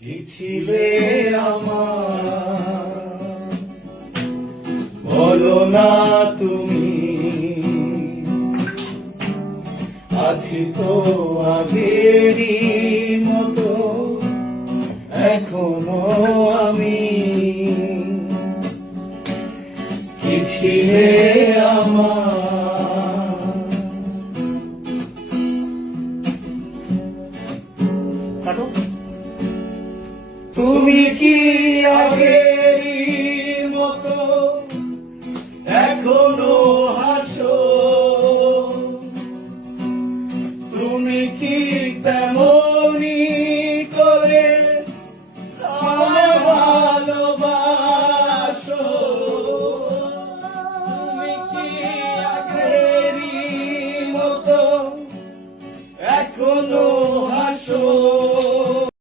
কি ছিলে আমার বলো না তুমি, আছি তো আগেরই মতো এখনো আমি। কি ছিলে আমার তুমি কি আগেরই মতো এখনো